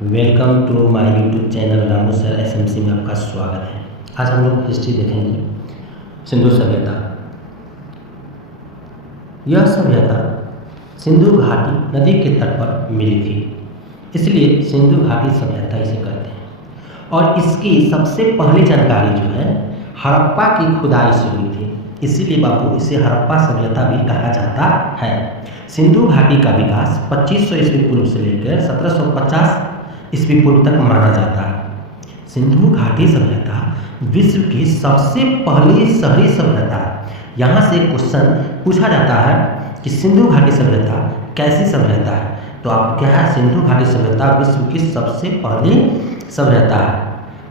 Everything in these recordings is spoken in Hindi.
Welcome to my YouTube channel Ramu sir SMC में आपका स्वागत है। आज हम लोग हिस्ट्री देखेंगे सिंधु सभ्यता। यह सभ्यता सिंधु घाटी नदी के तट पर मिली थी, इसलिए सिंधु घाटी सभ्यता इसे कहते हैं। और इसकी सबसे पहली जानकारी जो है हड़प्पा की खुदाई से हुई थी, इसीलिए बाबू इसे हड़प्पा सभ्यता भी कहा जाता है। सिंधु घाटी का विकास 2500 ईस्वी पूर्व से लेकर 1750 ईस्वी पूर्व तक माना जाता है। सिंधु घाटी सभ्यता विश्व की सबसे पहली शहरी सभ्यता है। यहाँ से क्वेश्चन पूछा जाता है कि सिंधु घाटी सभ्यता कैसी सभ्यता है, तो आप क्या है, सिंधु घाटी सभ्यता विश्व की सबसे पहली सभ्यता है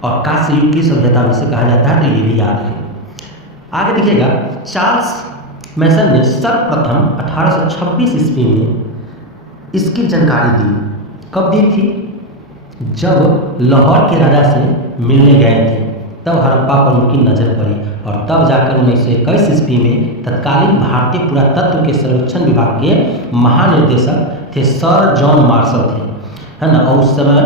और कांस्य युग की सभ्यता में से कहा जाता है, तो ये भी याद है। आगे देखिएगा, चार्ल्स मैसन ने सर्वप्रथम 1826 ईस्वी में इसकी जानकारी दी। कब दी थी? जब लाहौर के राजा से मिलने गए थे, तब हड़प्पा पर उनकी नज़र पड़ी और तब जाकर 1921 ईस्वी में तत्कालीन भारतीय पुरातत्व के सर्वेक्षण विभाग के महानिदेशक थे सर जॉन मार्शल थे, है ना। और उस समय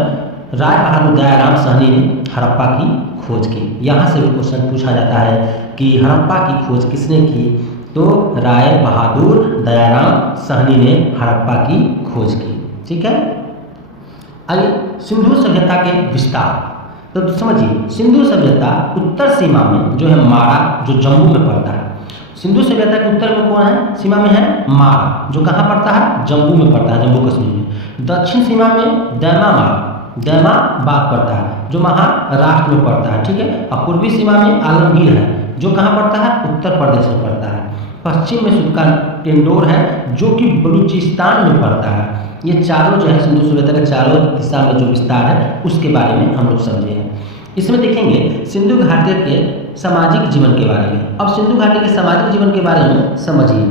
राय बहादुर दयाराम साहनी ने हड़प्पा की खोज की। यहाँ से भी क्वेश्चन पूछा जाता है कि हड़प्पा की खोज किसने की, तो राय बहादुर दयाराम साहनी ने हड़प्पा की खोज की। ठीक है, आइए सिंधु सभ्यता के विस्तार। तो समझिए, सिंधु सभ्यता उत्तर सीमा में जो है मारा, जो जम्मू में पड़ता है। सिंधु सभ्यता के उत्तर में कौन है, सीमा में है मारा, जो कहाँ पड़ता है, जम्मू में पड़ता है, जम्मू कश्मीर में। दक्षिण सीमा में दैमा बाग पड़ता है, जो महाराष्ट्र में पड़ता है। ठीक है, और पूर्वी सीमा में आलमगीर है, जो कहाँ पड़ता है, उत्तर प्रदेश में पड़ता है। पश्चिम में सुल्तान टेंडोर है, जो कि बलूचिस्तान में पड़ता है। ये चारों जो है सिंधु सभ्यता के चारों दिशा में जो विस्तार है उसके बारे में हम लोग समझे हैं। इसमें देखेंगे सिंधु घाटी के सामाजिक जीवन के बारे में। अब सिंधु घाटी के सामाजिक जीवन के बारे में समझिए,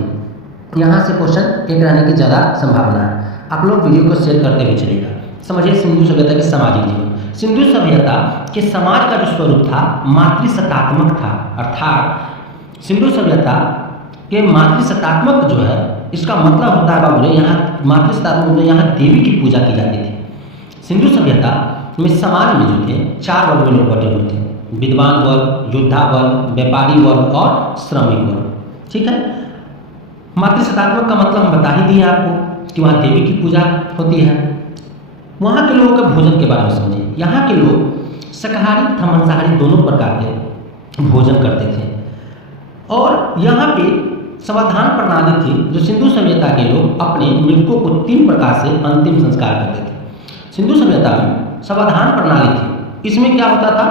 यहाँ से क्वेश्चन एक रहने की ज़्यादा संभावना है। आप लोग वीडियो को शेयर करते हुए चलेगा। समझिए सिंधु सभ्यता के सामाजिक जीवन। सिंधु सभ्यता के समाज का जो स्वरूप था मातृसत्तात्मक था, अर्थात सिंधु सभ्यता के मातृसत्तात्मक जो है, इसका मतलब होता है बाबू, यहाँ मातृसत्तात्मक में यहाँ देवी की पूजा की जाती थी। सिंधु सभ्यता में समाज में जो थे 4 वर्गों में बटे हुए थे, विद्वान वर्ग, योद्धा वर्ग, व्यापारी वर्ग और श्रमिक वर्ग। ठीक है, मातृसत्तात्मक का मतलब हम बता ही दिए आपको कि वहाँ देवी की पूजा होती है। वहाँ के लोगों के भोजन के बारे में समझिए। यहाँ के लोग शाकाहारी तथा मांसाहारी दोनों प्रकार के भोजन करते थे और यहाँ पे समाधान प्रणाली थी, जो सिंधु सभ्यता के लोग अपने मृतकों को 3 प्रकार से अंतिम संस्कार करते थे। सिंधु सभ्यता में समाधान प्रणाली थी। इसमें क्या होता था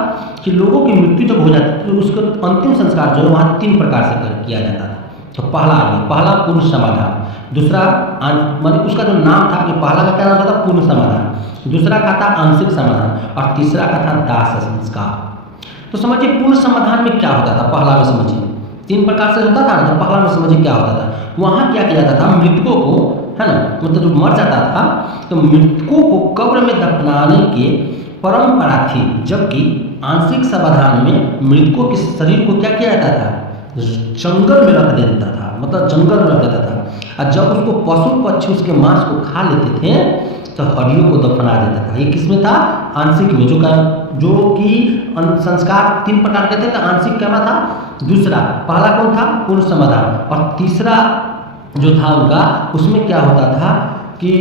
कि लोगों की मृत्यु जब हो जाती थी तो उसका अंतिम संस्कार जो है वहाँ 3 प्रकार से किया जाता था। तो पहला पूर्ण समाधान, दूसरा मतलब उसका जो नाम था कि पहला का क्या नाम था, पूर्ण समाधान, दूसरा का था आंशिक समाधान और तीसरा का था दाह संस्कार। तो समझिए पूर्ण समाधान में क्या होता था, पहला में समझिए 3 प्रकार से होता था ना। तो पहला में समझिए क्या होता था, वहाँ क्या किया जाता था, मृतकों को, है ना, मतलब जो मर जाता था तो मृतकों को कब्र में दफनाने की परंपरा थी, जबकि आंशिक समाधान में मृतकों के शरीर को क्या किया जाता था, जंगल में रख देता था, मतलब जंगल में रख देता था। और जब उसको पशु पक्षी उसके मांस को खा लेते थे तो हड्डियों को दफना देता था। ये किसमें था, आंशिक में, जो कि संस्कार 3 प्रकार के थे। तो आंशिक क्या था, दूसरा, पहला कौन था, पूर्ण समाधान, और तीसरा जो था उनका, उसमें क्या होता था कि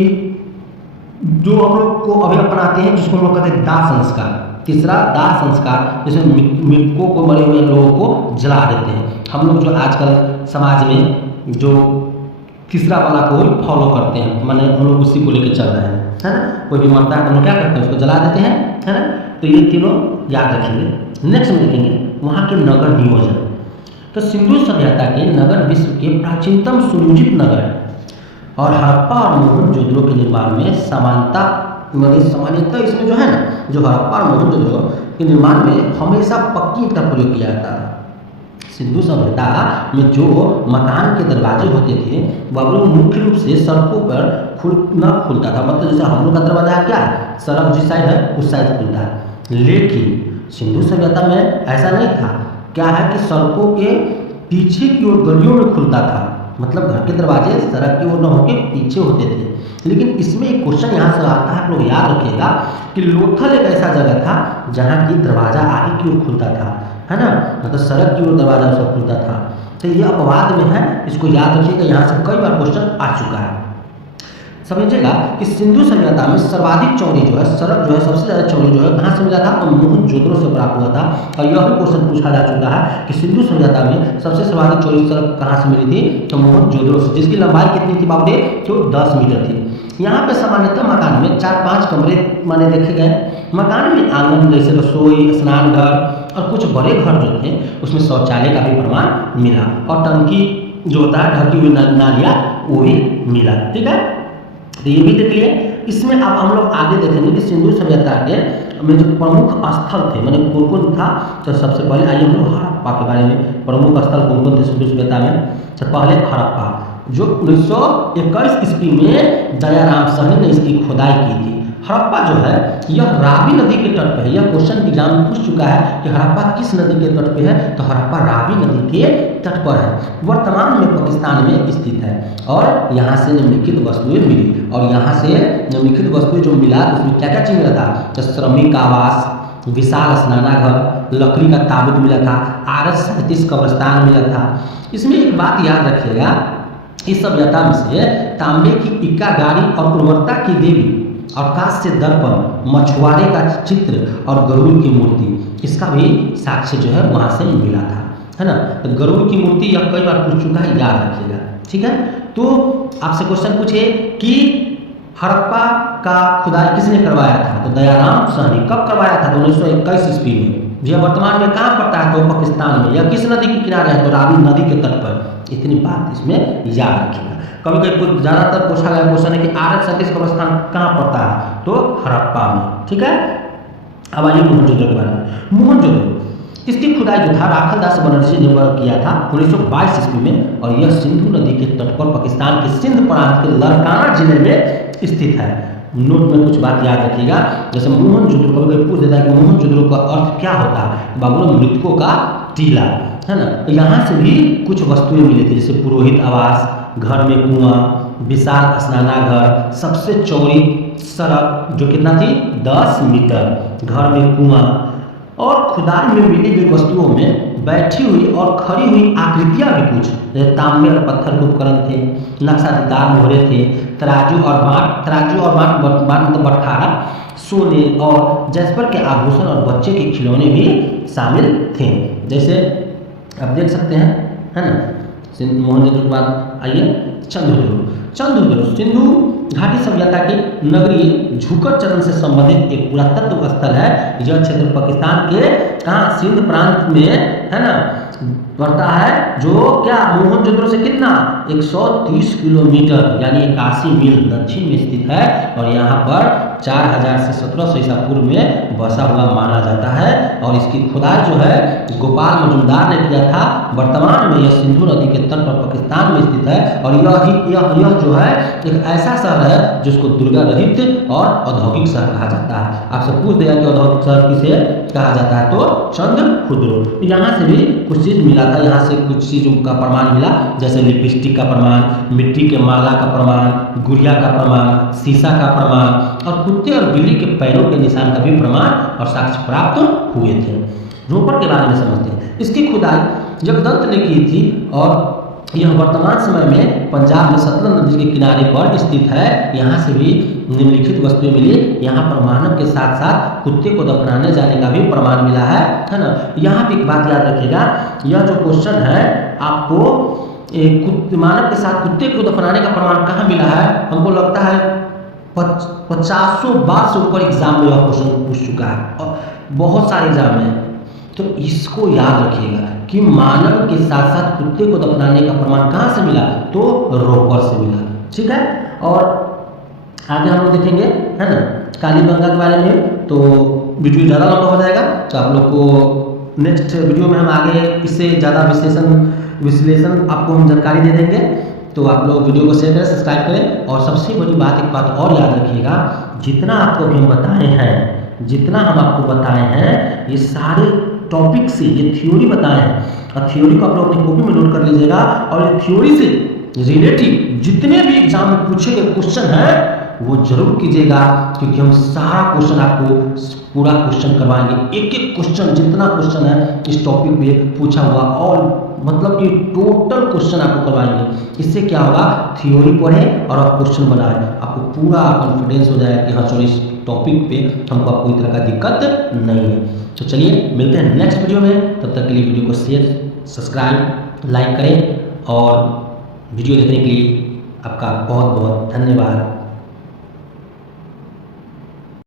जो हम लोग को अभी अपनाते हैं, जिसको हम लोग कहते हैं दाह संस्कार। तीसरा दाह संस्कार, जैसे मृतकों को, मरे हुए लोगों को जला देते हैं। हम लोग जो आजकल समाज में जो तीसरा वाला को फॉलो करते हैं, माने हम लोग उसी को लेकर चल रहे हैं, है ना। कोई भी मरता है तो हम लोग क्या करते हैं, उसको जला देते हैं, है ना। तो ये तीनों याद रखेंगे। नेक्स्ट में देखेंगे वहाँ के नगर नियोजन। तो सिंधु सभ्यता के नगर विश्व के प्राचीनतम सुनियोजित नगर है और हड़प्पा और मोहनजोदड़ो के निर्माण में सामान्यतः इसमें जो है ना, जो हड़प्पा और मोहनजोदड़ो के निर्माण में हमेशा पक्की ईंट का प्रयोग किया जाता है। सिंधु सभ्यता में जो मकान के दरवाजे होते थे वह लोग मुख्य रूप से सड़कों पर खुलता था, मतलब जैसे हम लोग का दरवाजा है, क्या सड़क जिस साइड है उस साइड खुलता है। लेकिन सिंधु सभ्यता में ऐसा नहीं था। क्या है कि सड़कों के पीछे की ओर गलियों में खुलता था, मतलब घर के दरवाजे सड़क की ओर न होकर पीछे होते थे। लेकिन इसमें एक क्वेश्चन यहाँ से आता है, आप लोग याद रखिएगा कि लोथल एक ऐसा जगह था जहाँ की दरवाजा आगे की ओर खुलता था, है ना, मतलब सड़क की ओर दरवाजा सब खुलता था। तो ये अपवाद में है, इसको याद रखिएगा, यहाँ से कई बार क्वेश्चन आ चुका है। समझिएगा कि सिंधु सभ्यता में सर्वाधिक चौड़ी जो है सड़क जो है, सबसे ज़्यादा चौड़ी जो है कहाँ से मिला था, तो मोहनजोदड़ो से प्राप्त हुआ था। और यह भी क्वेश्चन पूछा जा चुका है कि सिंधु सभ्यता में सबसे सर्वाधिक चौड़ी सड़क कहाँ से मिली थी, तो मोहनजोदड़ो से, जिसकी लंबाई कितनी थी बाबू, तो 10 मीटर थी। यहाँ पे सामान्यतः मकान में 4-5 कमरे माने देखे गए। मकान में आंगन जैसे रसोई, स्नान घर और कुछ बड़े घर जो थे उसमें शौचालय का भी प्रमाण मिला, और टंकी जो होता है ढकी हुई नालियाँ वो भी मिला। ठीक है, तो ये भी देख लिए। इसमें अब हम लोग आगे देखेंगे कि सिंधु सभ्यता के में जो प्रमुख स्थल थे मैंने कौन कौन था। तो सबसे पहले आइए हम लोग हड़प्पा के बारे में, प्रमुख स्थल कौन कौन थे सिंधु सभ्यता में। तो पहले हड़प्पा, जो 1921 ईस्वी में दयाराम साहनी ने इसकी खुदाई की थी। हड़प्पा जो है यह रावी नदी के तट पे है। यह क्वेश्चन एग्जाम में पूछ चुका है कि हड़प्पा किस नदी के तट पे है, तो हड़प्पा रावी नदी के तट पर है। वर्तमान में पाकिस्तान में स्थित है और यहाँ से निम्नलिखित वस्तुएं मिली। और यहाँ से निम्नलिखित वस्तुएं जो मिला उसमें क्या क्या चीज़ मिला था, तो श्रमिक आवास, विशाल स्नानाघर, लकड़ी का ताबूत मिला था, RS-37 कब्रिस्तान मिला था। इसमें एक बात याद रखिएगा, इस सभ्यता में से तांबे की इक्का गाड़ी और उर्वरता की देवी और कांस्य दर्पण, मछुआरे का चित्र और गरुड़ की मूर्ति, इसका भी साक्ष्य जो है वहाँ से मिला था, है ना। तो गरुड़ की मूर्ति यह कई बार पूछ चुका है, याद रखिएगा। ठीक है, तो आपसे क्वेश्चन पूछे कि हड़प्पा का खुदाई किसने करवाया था, तो दयाराम साहनी। कब करवाया था, तो 1921 ईस्वी में। यह वर्तमान में कहाँ पड़ता है, तो पाकिस्तान में। यह किस नदी के किनारे है, तो रावी नदी के तट पर। इतनी बात इसमें याद रखिएगा। कभी कभी ज़्यादातर पूछा गया क्वेश्चन है कि RS-37 कब्रिस्तान कहाँ पड़ता है, तो हड़प्पा में। ठीक है, अब आइए मोहनजोदड़ो के बारे में। मोहनजोदड़ो इसकी खुदाई जो था राखलदास बनर्जी ने किया था 1922 ईस्वी में, और यह सिंधु नदी के तट पर पाकिस्तान के सिंध प्रांत के लड़काना जिले में स्थित है। नोट में कुछ बात याद रखिएगा, जैसे मोहनजोदड़ो कभी कभी पूछ देता है कि मोहनजोदड़ो का अर्थ क्या होता है, बाबू मृतकों का टीला, है ना। तो यहाँ से भी कुछ वस्तुएं मिली थी, जैसे पुरोहित आवास, घर में कुआं, विशाल स्नानाघर, सबसे चौड़ी सड़क जो कितना थी 10 मीटर, घर में कुआं। और खुदाई में मिली गई वस्तुओं में बैठी हुई और खड़ी हुई आकृतियां भी कुछ, जैसे तांबे और पत्थर के उपकरण थे, नक्शादार मोहरे थे, तराजू और बाट मतलब बटखारा, सोने और जैस्पर के आभूषण और बच्चे के खिलौने भी शामिल थे। जैसे आप देख सकते हैं, है ना। मोहनजोदड़ो के बाद आइए चंद्रद्रोण। सिंधु घाटी सभ्यता की नगरीय झुकर चरण से संबंधित एक पुरातत्व स्थल है। यह क्षेत्र पाकिस्तान के कहाँ, सिंध प्रांत में, है ना, पड़ता है, जो क्या मोहनजोदड़ो से कितना 130 किलोमीटर यानी 81 मील दक्षिण में स्थित है। और यहाँ पर 4000 से 1700 ईसा पूर्व में बसा हुआ माना जाता है। और इसकी खुदाई जो है गोपाल मजुमदार ने किया था। वर्तमान में यह सिंधु नदी के तट पर पाकिस्तान में स्थित है। और यह जो है एक ऐसा शहर है जिसको दुर्गा रहित और औद्योगिक शहर कहा जाता है। आपसे पूछ दिया कि औद्योगिक शहर किसे कहा जाता है, तो चंद्रखुद्रो। यहाँ से भी कुछ चीज़ मिला था, यहाँ से कुछ चीज़ों का प्रमाण मिला, जैसे लिपस्टिक का प्रमाण, मिट्टी के माला का प्रमाण, गुड़िया का प्रमाण, शीशा का प्रमाण और कुत्ते और बिल्ली के पैरों के निशान का भी प्रमाण और साक्ष्य प्राप्त हुए थे। रोपड़ के बारे में समझते हैं। इसकी खुदाई जगदत्त ने की थी और यह वर्तमान समय में पंजाब में सतलज नदी के किनारे पर स्थित है। यहाँ से भी निम्नलिखित वस्तुएं मिली। यहाँ पर मानव के साथ साथ कुत्ते को दफनाने जाने का भी प्रमाण मिला है ना। यहाँ पे एक बात याद रखिएगा, यह जो क्वेश्चन है आपको मानव के साथ कुत्ते को दफनाने का प्रमाण कहाँ मिला है, हमको लगता है 50 बार से ऊपर एग्जाम में यह क्वेश्चन पूछ चुका है और बहुत सारे एग्जाम में। तो इसको याद रखिएगा कि मानव के साथ साथ कुत्ते को दफनाने का प्रमाण कहाँ से मिला, तो रोपर से मिला। ठीक है, और आगे हम लोग देखेंगे, है ना, कालीबंगा के बारे में। तो वीडियो ज़्यादा लंबा हो जाएगा, तो आप लोग को नेक्स्ट वीडियो में हम आगे इससे ज़्यादा विश्लेषण आपको हम जानकारी दे देंगे। तो आप लोग वीडियो को शेयर करें, सब्सक्राइब करें। और सबसे बड़ी बात, एक बात और याद रखिएगा, जितना आपको भी हम बताए हैं ये सारे टॉपिक से, ये थ्योरी बताए हैं और थ्योरी को आप लोग अपनी कॉपी में नोट कर लीजिएगा। और ये थ्योरी से रिलेटिव जितने भी एग्जाम में पूछे गए क्वेश्चन हैं वो जरूर कीजिएगा, क्योंकि हम सारा क्वेश्चन आपको पूरा क्वेश्चन करवाएंगे। एक एक क्वेश्चन, जितना क्वेश्चन है इस टॉपिक पे पूछा हुआ, और मतलब कि टोटल क्वेश्चन आपको करवाएंगे। इससे क्या होगा, थ्योरी पढ़े और आप क्वेश्चन बनाए, आपको पूरा कॉन्फिडेंस हो जाएगा कि हाँ चलो इस टॉपिक पे हमको कोई तरह का दिक्कत नहीं है। तो चलिए मिलते हैं नेक्स्ट वीडियो में, तब तक के लिए वीडियो को शेयर, सब्सक्राइब, लाइक करें, और वीडियो देखने के लिए आपका बहुत बहुत धन्यवाद।